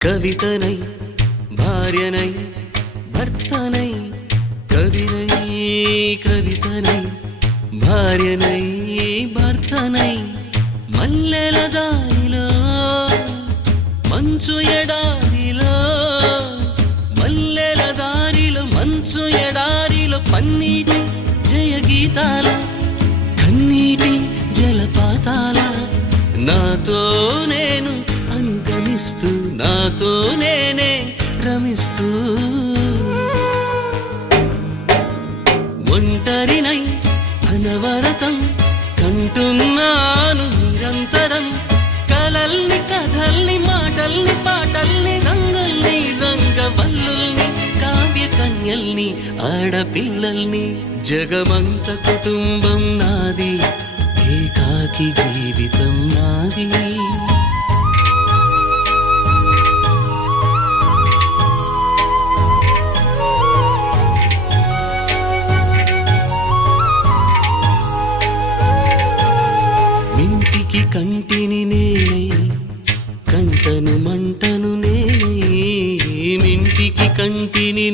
కవితనై భార్యనై భర్తనై కవినై కవితనై భార్యనై భర్తనై మల్లెల దారిలో మంచు ఎడారిలో మల్లెల దారిలో మంచు ఎడారిలో పన్నీటి జయగీతాల కన్నీటి జలపాతాల నాతో నేను అనుగమిస్తూ నాతో నేనే రమిస్తూ ఒంటరినై అనవరతం కంటున్నాను నిరంతరం కలల్ని కథల్ని మాటల్ని పాటల్ని రంగుల్ని రంగవల్లుల్ని కావ్య కన్యల్ని ఆడపిల్లల్ని జగమంత కుటుంబం నాది ఏకాకి జీవితం నాది మింటికి కంటిని నేనై కంటను మంటను నేనై మింటికి కంటిని